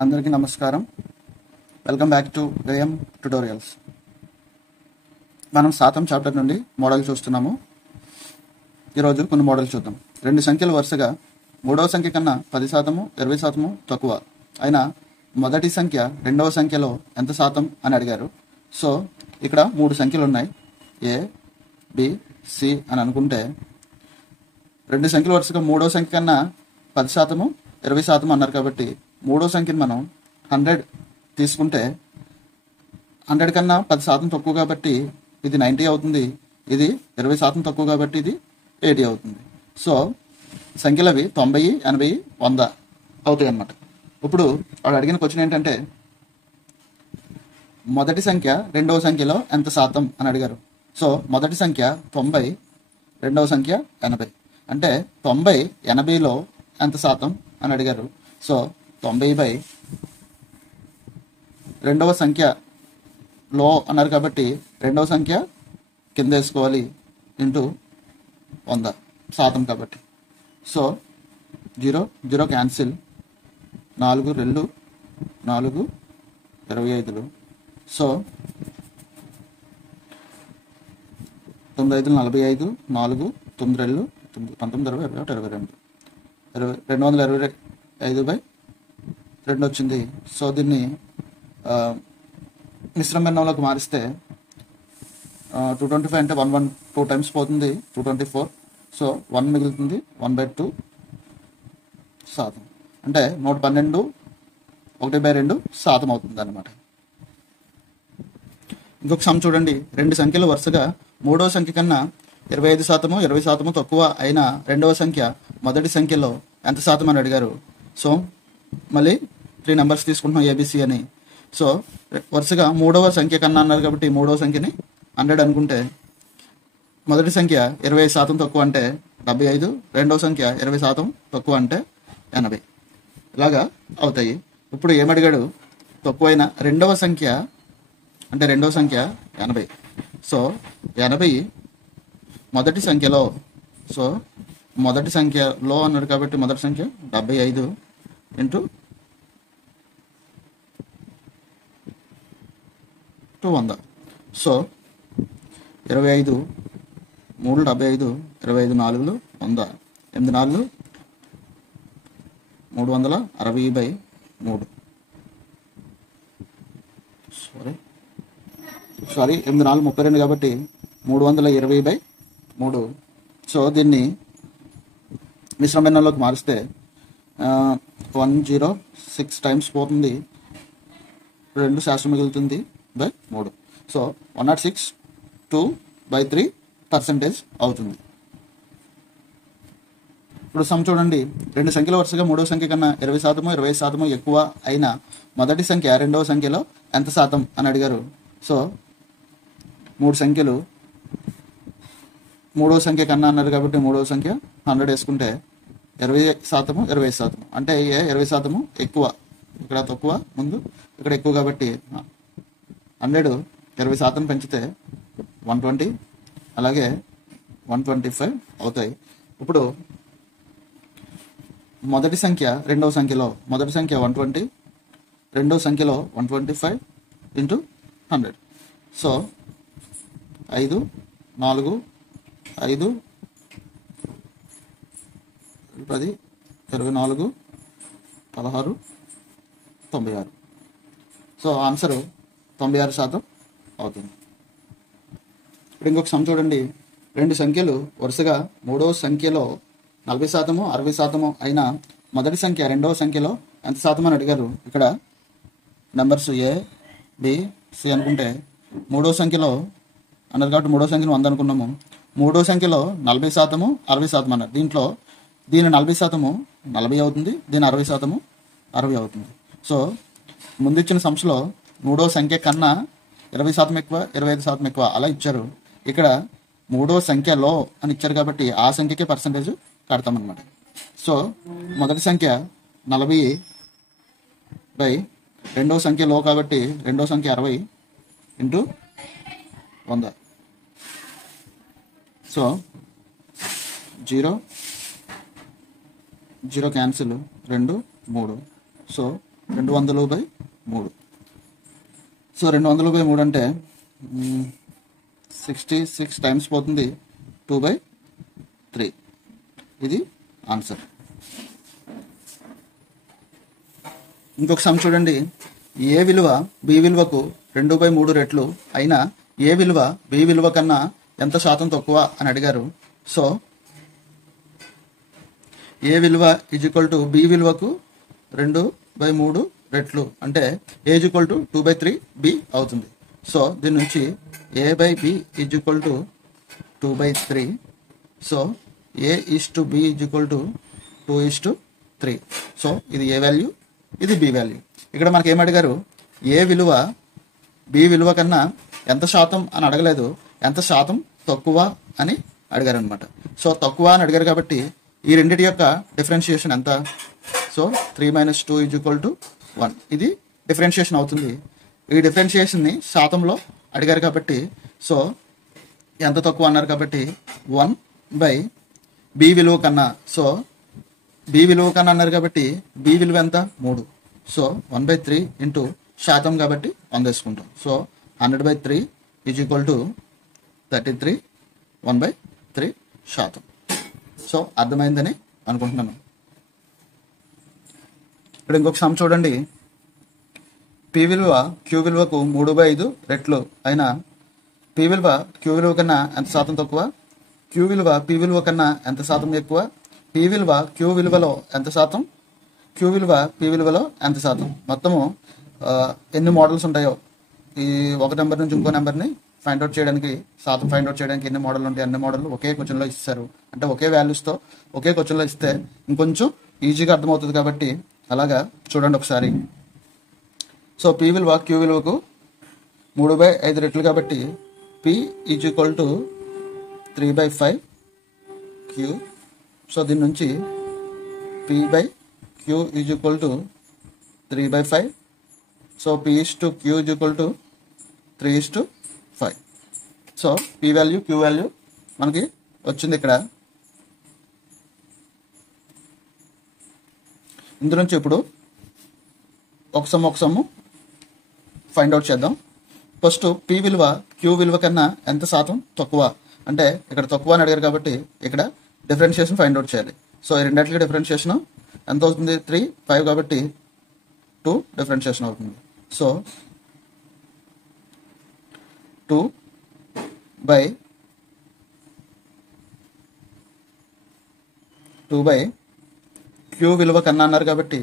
అందరికీ నమస్కారం. Welcome back to AM tutorials. మనం శాతం చాప్టర్ నుండి మోడల్ చూస్తున్నాము. ఈరోజు కొన్ని మోడల్ చూద్దాం. రెండు సంఖ్యలు వరుసగా మూడవ సంఖ్య కన్నా 10%, 20% తక్కువ అయినా మొదటి సంఖ్య రెండవ సంఖ్యలో ఎంత శాతం అని అడిగారు. సో ఇక్కడ మూడు సంఖ్యలు ఉన్నాయి, ఏ, బి, సి అని అనుకుంటే రెండు సంఖ్యలు వరుసగా మూడవ సంఖ్య కన్నా 10%, 20% అన్నారు కాబట్టి మూడో సంఖ్యను మనం 100 తీసుకుంటే 100 కన్నా 10% తక్కువ కాబట్టి ఇది 90 అవుతుంది, ఇది 20% తక్కువ కాబట్టి ఇది 80 అవుతుంది. సో సంఖ్యలు అవి 90, 80, 100 అవుతాయి అన్నమాట. ఇప్పుడు వాడు అడిగిన క్వశ్చన్ ఏంటంటే మొదటి సంఖ్య రెండవ సంఖ్యలో ఎంత శాతం అని అడిగారు. సో మొదటి సంఖ్య 90, రెండవ సంఖ్య 80. అంటే 90, 80లో ఎంత శాతం అని అడిగారు. సో 90 రెండవ సంఖ్యలో అన్నారు కాబట్టి రెండవ సంఖ్య కింద వేసుకోవాలి ఇంటూ 100 శాతం కాబట్టి. So 0, 0 cancel, 4, 2, 4, 25. సో 9, 5, 45, 4, 9, 2, 19, 20, 22, 225/2 వచ్చింది. సో దీన్ని మిశ్రమ భిన్నంలోకి మారిస్తే 225 అంటే 1 2 టైమ్స్ పోతుంది, 224. సో 1 మిగులుతుంది, 1/2 శాతం. అంటే 112, 1/2 శాతం అవుతుంది అన్నమాట. ఇంకొక సమ్ చూడండి. రెండు సంఖ్యలు వరుసగా మూడో సంఖ్య కన్నా 25%, 20% తక్కువ అయిన రెండవ సంఖ్య మొదటి సంఖ్యలో ఎంత శాతం అని అడిగారు. సో మళ్ళీ 3 నెంబర్స్ తీసుకుంటున్నాం ఏబిసి అని. సో వరుసగా మూడవ సంఖ్య కన్నా అన్నారు కాబట్టి మూడవ సంఖ్యని 100 అనుకుంటే మొదటి సంఖ్య 25% తక్కువ అంటే 75, రెండవ సంఖ్య 20% తక్కువ అంటే 80. ఇలాగా అవుతాయి. ఇప్పుడు ఏమడిగాడు, తక్కువైన రెండవ సంఖ్య అంటే రెండవ సంఖ్య 80. సో 80 మొదటి సంఖ్యలో, సో మొదటి సంఖ్యలో అన్నాడు కాబట్టి మొదటి సంఖ్య 75 ఇంటూ 100. సో 25, 3, 75, 25, 4, 100, 8, 4, 360/3. సారీ 8, 4, 32 కాబట్టి 320/3. సో దీన్ని మిశ్రమ భిన్నంలోకి మారిస్తే 106 టైమ్స్ పోతుంది, 2 శాతం మిగులుతుంది /3. సో 106 2/3% అవుతుంది. ఇప్పుడు సమ్ చూడండి. రెండు సంఖ్యల వరుసగా మూడో సంఖ్య కన్నా 20%, 20% ఎక్కువ అయిన మొదటి సంఖ్య రెండవ సంఖ్యలో ఎంత శాతం అని అడిగారు. సో మూడు సంఖ్యలు మూడో సంఖ్య కన్నా అన్నారు కాబట్టి మూడవ సంఖ్య 100 వేసుకుంటే 20%, 20%. అంటే 20% ఎక్కువ, ఇక్కడ తక్కువ ముందు, ఇక్కడ ఎక్కువ కాబట్టి 100 20% పెంచితే 120, అలాగే 125 అవుతాయి. ఇప్పుడు మొదటి సంఖ్య రెండవ సంఖ్యలో, మొదటి సంఖ్య 120, రెండవ సంఖ్యలో 125 ఇంటూ 100. సో 5, 4, 5, 10, 24, 16, 96. సో ఆన్సర్ 96% అవుతుంది. ఇప్పుడు ఇంకొక సమ్ చూడండి. రెండు సంఖ్యలు వరుసగా మూడవ సంఖ్యలో 40%, 60% అయిన మొదటి సంఖ్య రెండవ సంఖ్యలో ఎంత శాతం అని అడిగారు. ఇక్కడ నెంబర్స్ ఏ, బి, సి అనుకుంటే మూడవ సంఖ్యలో అన్నారు కాబట్టి మూడో సంఖ్యను 100 అనుకున్నాము. మూడో సంఖ్యలో 40%, 60% అన్నారు. దీని 40% 40 అవుతుంది, దీని 60% 60 అవుతుంది. సో ముందు ఇచ్చిన సంఖ్యలో మూడో సంఖ్య కన్నా 20% ఎక్కువ, 25% ఎక్కువ అలా ఇచ్చారు. ఇక్కడ మూడో సంఖ్యలో అని ఇచ్చారు కాబట్టి ఆ సంఖ్యకే పర్సంటేజ్ కడతామన్నమాట. సో మొదటి సంఖ్య 40 రెండో సంఖ్యలో కాబట్టి రెండో సంఖ్య 60 into 100. So 0, 0 cancel, 2, 3. So 200/3. So 200/3 అంటే 66 టైమ్స్ పోతుంది, 2/3. ఇది ఆన్సర్. ఇంకొక సమ్ చూడండి. ఏ విలువ బి విలువకు 2/3 రెట్లు అయినా ఏ విలువ బి విలువ కన్నా ఎంత శాతం తక్కువ అని అడిగారు. సో ఏ విలువ = బి విలువకు 2/3 రెట్లు అంటే ఏ = 2/3 బి అవుతుంది. సో దీని నుంచి a/b = 2/3. So a:b = 2:3. సో ఇది ఏ వాల్యూ, ఇది బి వాల్యూ. ఇక్కడ మనకి ఏం అడిగారు, ఏ విలువ బి విలువ కన్నా ఎంత శాతం అని అడగలేదు, ఎంత శాతం తక్కువ అని అడిగారు అనమాట. సో తక్కువ అని అడిగారు కాబట్టి ఈ రెండింటి యొక్క డిఫరెన్షియేషన్ ఎంత? సో 3 - 2 = 1. ఇది డిఫరెన్షియేషన్ అవుతుంది. ఈ డిఫరెన్షియేషన్ని శాతంలో అడిగారు కాబట్టి సో ఎంత తక్కువ అన్నారు కాబట్టి 1/బి విలువ కన్నా. సో బి విలువ కన్నా అన్నారు కాబట్టి బి విలువ ఎంత? 3. సో 1/3 ఇంటూ శాతం కాబట్టి 100 తీసుకుంటాం. సో 100/3 = 33, 1/3 శాతం. సో అర్థమైందని అనుకుంటున్నాను. ఇప్పుడు ఇంకొక సమ్ చూడండి. పి విలువ క్యూ విలువకు 3/5 రెట్లు అయినా పి విలువ క్యూ విలువ కన్నా ఎంత శాతం తక్కువ, క్యూ విలువ పి విలువ కన్నా ఎంత శాతం ఎక్కువ, పి విలువ క్యూ విలువలో ఎంత శాతం, క్యూ విలువ పి విలువలో ఎంత శాతం. మొత్తము ఎన్ని మోడల్స్ ఉంటాయో ఈ ఒక నెంబర్ నుంచి ఇంకో నెంబర్ని ఫైండ్ అవుట్ చేయడానికి, శాతం ఫైండ్ అవుట్ చేయడానికి ఎన్ని మోడల్ ఉంటాయి, అన్ని మోడల్ ఒకే క్వశ్చన్లో ఇస్తారు. అంటే ఒకే వాల్యూస్తో ఒకే క్వశ్చన్లో ఇస్తే ఇంకొంచెం ఈజీగా అర్థమవుతుంది కాబట్టి అలాగా చూడండి ఒకసారి. సో పి విలువ క్యూ విలువకు 3/5 రెట్లు కాబట్టి పి = 3/5 క్యూ. సో దీని నుంచి p/q = 3/5. So p/q = 3:5. So p value q value మనకి వచ్చింది ఇక్కడ. ఇందు నుంచి ఇప్పుడు ఒక సమ్ ఫైండ్ అవుట్ చేద్దాం. ఫస్ట్ p విలువ q విలువ కన్నా ఎంత శాతం తక్కువ అంటే ఇక్కడ తక్కువ అని అడిగారు కాబట్టి ఇక్కడ డిఫరెన్షియేషన్ ఫైండ్ అవుట్ చేయాలి. సో ఈ రెండింటికి డిఫరెన్షియేషన్ ఎంత అవుతుంది? 3, 5 కాబట్టి 2 డిఫరెన్షియేషన్ అవుతుంది. సో 2/q విలువ కన్నా అన్నారు కాబట్టి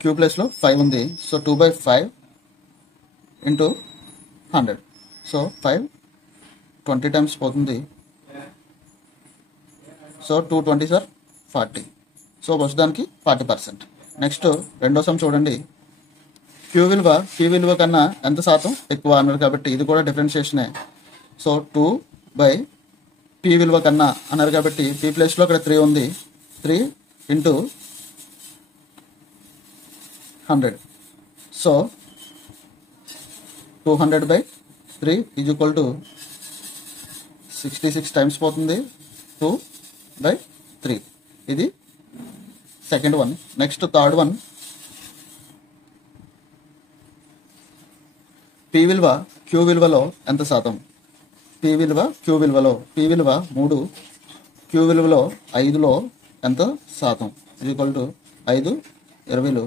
q ప్లేస్లో 5 ఉంది. So 2/5 into 100. సో 5 20 టైమ్స్ పోతుంది. So 220 sir 40. సో వచ్చేదానికి 40%. నెక్స్ట్ రెండో సమ్ చూడండి. క్యూ విలువ పి విలువ కన్నా ఎంత శాతం ఎక్కువ అన్నారు కాబట్టి ఇది కూడా డిఫరెన్షియేషనే. సో 2/పి విలువ కన్నా అన్నారు కాబట్టి పి ప్లేస్లో ఇక్కడ 3 ఉంది. 3 ఇంటూ 100. సో 200/3 = 66 టైమ్స్ పోతుంది. 2/3. ఇది second one. Next third one. P విలువ క్యూ విలువలో ఎంత శాతం? పి విలువ క్యూ విలువలో, పి విలువ 3, క్యూ విలువలో 5లో ఎంత శాతం? = 5 20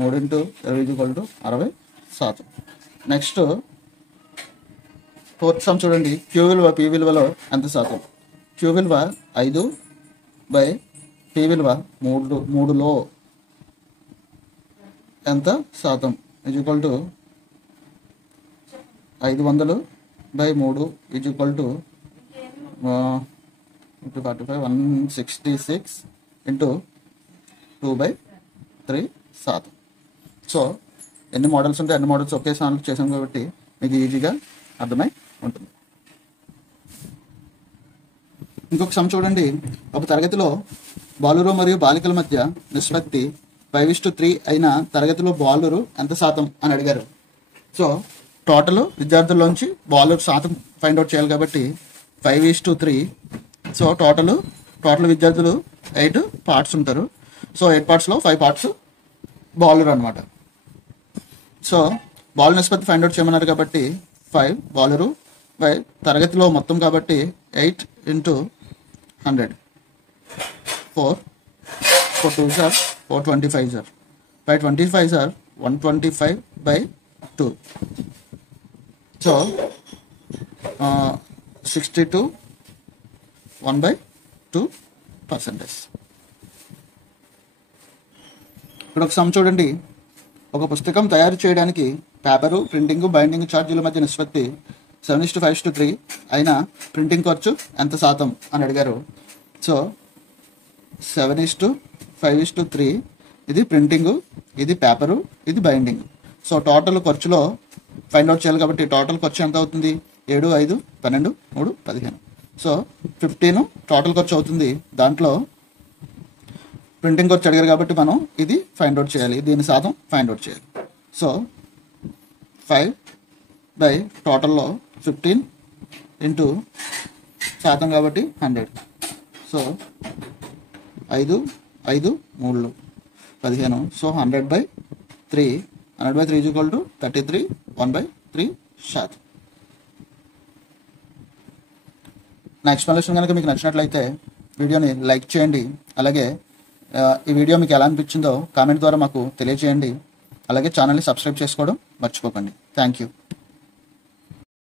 3 × 20 = 60%. నెక్స్ట్ ఫోర్త్ సమ్ చూడండి. క్యూ విలువ పి విలువలో ఎంత శాతం? క్యూ విలువ 5/పి విలువ 3లో ఎంత శాతం? = 500/3 = 166 ఇంటూ 2/3 శాతం. సో ఎన్ని మోడల్స్ ఉంటే అన్ని మోడల్స్ ఒకే సార్లు చేసాం కాబట్టి మీకు ఈజీగా అర్థమై ఉంటుంది. ఇంకొక సమ్ చూడండి. ఒక తరగతిలో బాలురు మరియు బాలికల మధ్య నిష్పత్తి 5:3 అయిన తరగతిలో బాలురు ఎంత శాతం అని అడిగారు. సో టోటల్ విద్యార్థుల్లోంచి బాలురు శాతం ఫైండ్ అవుట్ చేయాలి కాబట్టి 5:3. సో టోటల్ విద్యార్థులు 8 పార్ట్స్ ఉంటారు. సో 8 పార్ట్స్లో 5 పార్ట్స్ బాలురు అనమాట. సో బాల్ నిష్పత్తి ఫైండ్ అవుట్ చేయమన్నారు కాబట్టి 5 బౌలరు బై తరగతిలో మొత్తం కాబట్టి 8 into 100 4 2 sir 425 sir by 25 sir 125 by 2. So 62 1/2%. ఇక్కడ ఒక సమ్ చూడండి. ఒక పుస్తకం తయారు చేయడానికి పేపరు, ప్రింటింగ్, బైండింగ్ ఛార్జీల మధ్య నిష్పత్తి 7:5:3 అయినా ప్రింటింగ్ ఖర్చు ఎంత శాతం అని అడిగారు. సో 7:5:3 ఇది ప్రింటింగ్, ఇది పేపరు, ఇది బైండింగ్. సో టోటల్ ఖర్చులో ఫైండ్ అవుట్ చేయాలి కాబట్టి టోటల్ ఖర్చు ఎంత అవుతుంది? 7, 5, 12, 3, 15. సో 15 టోటల్ ఖర్చు అవుతుంది. దాంట్లో ప్రింటింగ్ ఖర్చు అడిగారు కాబట్టి మనం ఇది ఫైండ్ అవుట్ చేయాలి, దీని శాతం ఫైండ్ అవుట్ చేయాలి. సో 5 బై టోటల్లో 15 ఇంటూ శాతం కాబట్టి 100. So 5, 5, 3, 15. So 100/3 is equal to 33, 1/3%. నా ఎక్స్ప్లెనేషన్ కనుక మీకు నచ్చినట్లయితే వీడియోని లైక్ చేయండి. అలాగే ఈ వీడియో మీకు ఎలా అనిపించిందో కామెంట్ ద్వారా మాకు తెలియజేయండి. అలాగే ఛానల్ని సబ్స్క్రైబ్ చేసుకోవడం మర్చిపోకండి. Thank you.